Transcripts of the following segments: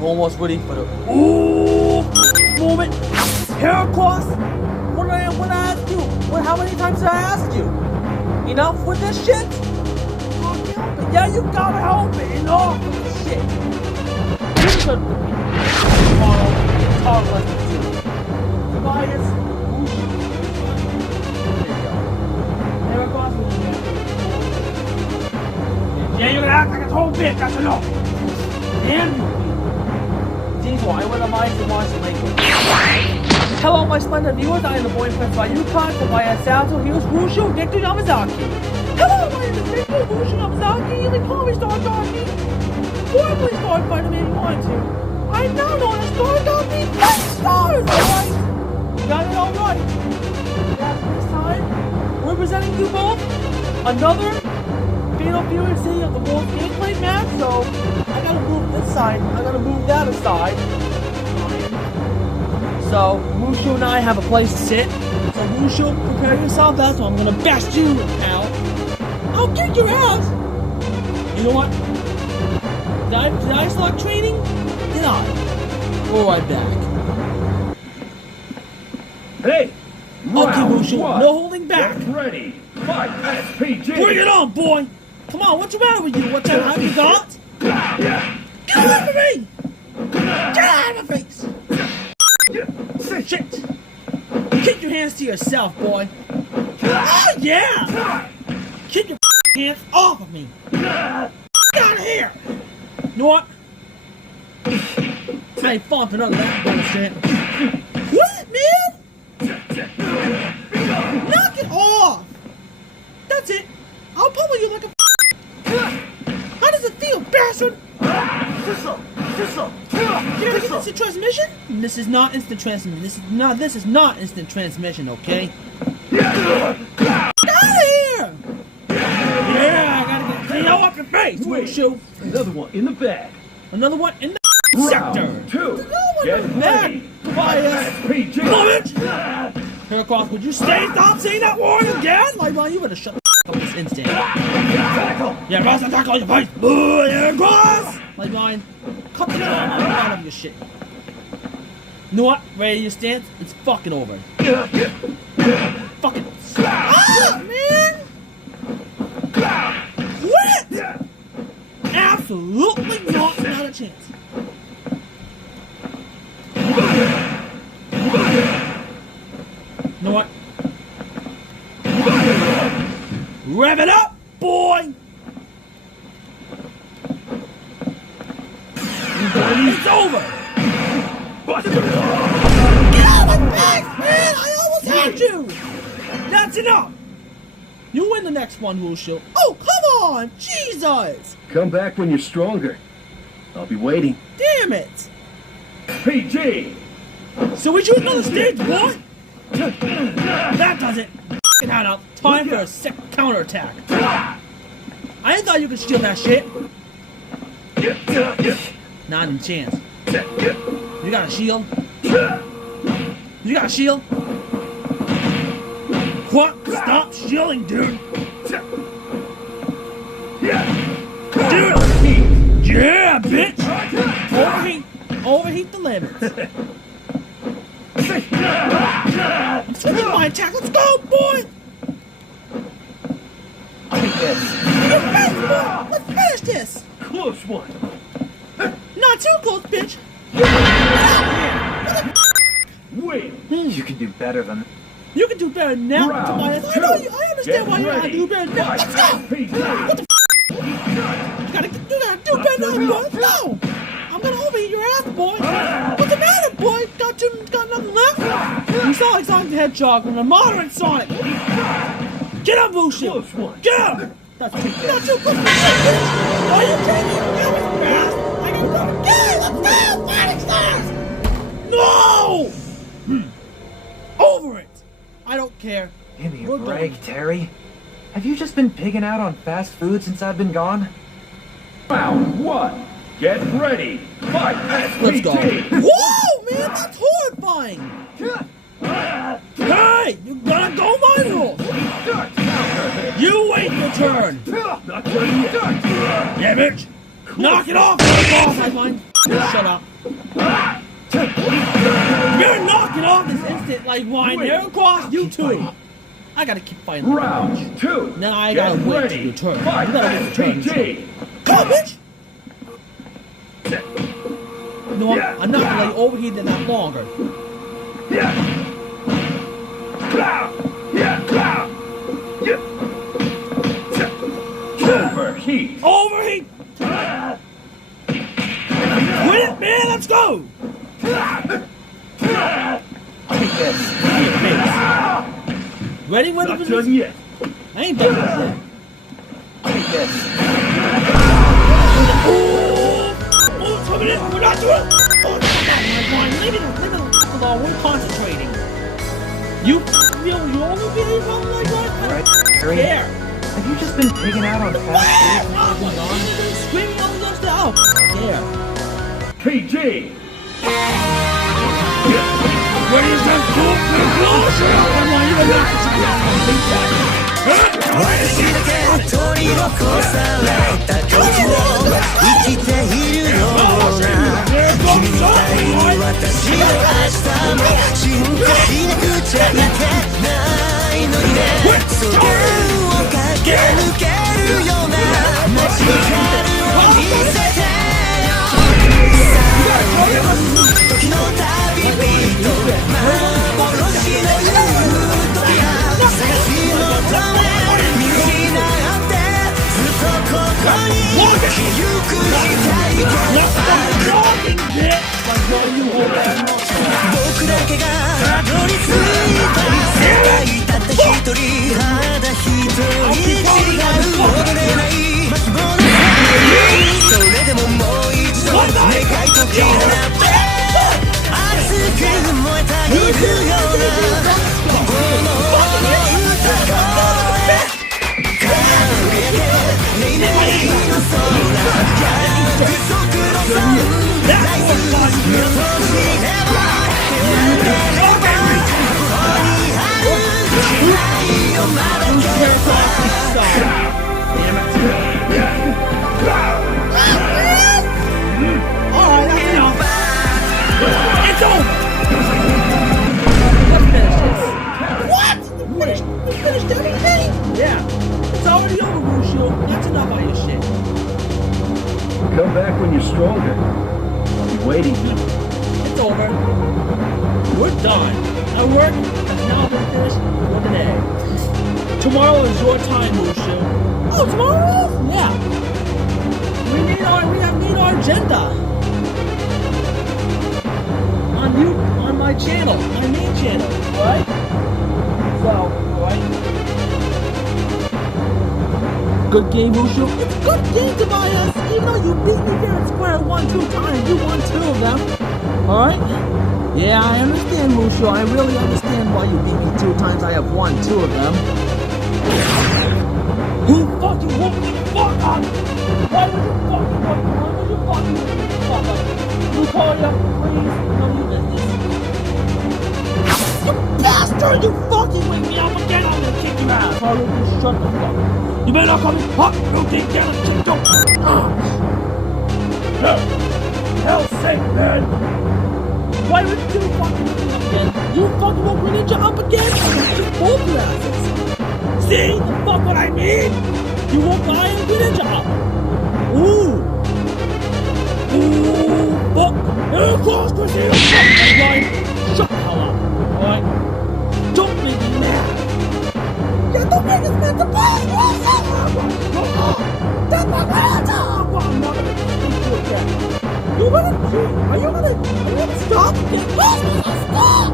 You almost ready for the ooh moment? Hair across? What did I ask you? How many times did I ask you? Enough with this shit? Oh, help it. Yeah, you gotta help it. Enough with this shit. You should be. Talk like you do. Tobias. There you go. Hair across with you. Yeah, you're gonna act like a total bitch. That's enough. Damn you. Jeez, why would I mind to watch the language? Hello, my splendid viewers. I am the boyfriend Ryuka, Tobias Sato. Here's Wushu, Victor Yamazaki. Hello, my name is Victor Wushu Yamazaki. You can call me Star Doggy. Or please start fighting me if you want to. I'm now known as Star Doggy. 5 stars, alright? You got it all right. Yes, this time, we're presenting you both another Fatal Fury City of the Wolf gameplay match, so I gotta move this side, I gotta move that aside. So, Wushu and I have a place to sit. So, Wushu, prepare yourself. That's what I'm gonna bash you, pal. I'll kick your ass! You know what? Did I select training? Did I? We'll right back. Hey! Okay, Wushu, no holding back. Get ready! Fight SPG! Bring it on, boy! Come on, what's the matter with you? What time have you got? Get away from me! Get out of my face! Shit! Keep your hands to yourself, boy! Oh, yeah! Keep your hands off of me! Get out of here! You know what? I ain't falling for none of that bullshit. What, man? Knock it off! That's it! I'll pummel you like a How does it feel, bastard? Instant transmission? This is not instant transmission. This is not instant transmission, okay? Get out of here! Yeah, I gotta get KO off your face, Wushu. Another one in the bag. Another one in the sector. Round 2. Get ready. Tobias. SPG. Moment. Haircross, would you stop saying that word again? Like, well, you better shut the up this instant. Yeah, Ross, attack on your face. Boo, Haircross. Like mine. Cut the jaw out of your shit. You know what? Ready your stance? It's fucking over. Fucking. Ah, man! Quit! Absolutely not a chance. You know what? Rev it up, boy! It's over! Get out of my face, man! I almost had you! That's enough! You win the next one, Wushu. Oh, come on! Jesus! Come back when you're stronger. I'll be waiting. Damn it! PG! So we choose another stage, boy? That does it! F***ing hat up. Time for a sick counterattack. I ain't thought you could steal that shit. Not a chance. You got a shield? You got a shield? What? Stop shielding, dude! Dude! Yeah, bitch! Overheat the limits. I'm switching my attack. Let's go, boy! Let's finish this! Close one! Not too close, bitch! Wait! You can do better than... You can do better now, Round Tobias. I understand why you gotta do better now. Let's go! What the You gotta do better now, boy. Let's go! I'm gonna overheat your ass, boy. What's the matter, boy? Got nothing left? You sound like Sonic the Hedgehog from the modern Sonic. Get up, Wushu! Get up! That's too close. Are you kidding me? That was fast. I gotta go again. Let's go! Fighting stars! No! Over it. I don't care. Give me a break, Terry. Have you just been pigging out on fast food since I've been gone? Round 1. Get ready. Fight SPG. Let's go. Whoa, man, that's horrifying. Hey, you gotta go my rules. You wait your turn. Yeah, bitch. Knock it off. I find. Shut up. You're knocking off this instant like wine. There across you two. I gotta keep fighting. Round 2. Now I gotta Get wait ready. till your turn. Fight You gotta wait your turn. PG. Come on, bitch! No, I'm not gonna let you overheat it that longer. Overheat. Overheat! Win it, man! Let's go! Take this. Ready? Ready? Not For done this? yet. I ain't done with this. Take this. Oh, coming in. We're not doing it. Oh, come on. Leave it alone. We're concentrating. You only believe on like that? Right, I don't Harry? care. Have you just been pigging out on fast food? Screaming all this stuff. Yeah. PG. What is that cool? Come on, you are not. 私だけ取り残された時を生きているような君みたいに私の明日も進化しなくちゃいけないのにねそれを駆け抜けるようなマジカルを見せてよさあ時の旅人幻のユートピア探し求め見失ってずっとここに行く光僕だけがたどり着いた世界たった一人ただ一人違う戻れない巻き戻せそれでももう一度願い解き放って熱く燃えたぎるような心の歌声輝け黎明の空約束のそんな大好きを閉じれば揺れればここにある未来をまだけば Alright, that's enough. It's over. Let's finish this. What? You finished everything? Yeah. It's already over, Wushu. That's enough of your shit. Come back when you're stronger. I'll be waiting. It's over. We're done. Our work has now been finished for today. Tomorrow is your time, Wushu. Oh, tomorrow? Yeah. We need our agenda. On my channel, my main channel, alright? So, alright. Good game, Wushu. It's a good game, Tobias. Even though you beat me there at square one, 2 times, you won 2 of them. Alright? Yeah, I understand, Wushu. I really understand why you beat me 2 times. I have won 2 of them. Who fucking woke me the fuck up? Why would you fucking wake me? Why would you fucking wake me the fuck up? Lucaria, please, none of your business. You bastard! You fucking wake me up again! I'm gonna kick your ass! Harlow, just shut the fuck up. You better not come in hot! No dig down and kick don't! No! Hell's sake, man! Why would you fucking wake me up again? You fucking woke Greninja up again? I'm gonna kick both your asses! See? The fuck what I mean? You woke I and Greninja up! Ooh! Ooh! Fuck! Here goes Greninja! Alright? Shut the hell up! Alright? Don't make me mad! Yeah, don't make us mad! The boss! That's my Greninja! I'm not gonna kick you again! Are you gonna stop again? Stop!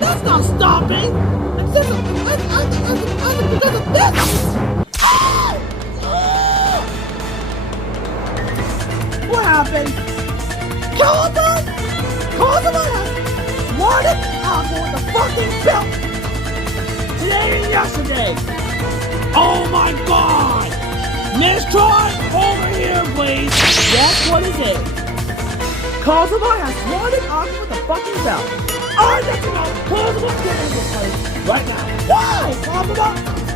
That's not stopping! It's just because of this! What happened? Causa wanted out with the fucking belt! Today and yesterday! Oh my god! Miss Troy, over here, please! Yes, what is it? Kazuma has wanted out with the fucking belt! I let you know! Kazuma, get in this place! Right now! Why? Kazuma!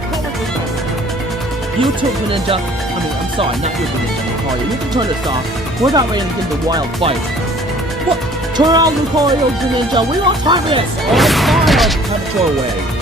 Come with me. You too, Greninja. I'm sorry, not you, Greninja. You can turn this off. We're not ready to get the wild fight. What? Turn around, Lucario Greninja. We don't have time for this. Oh, time to throw away.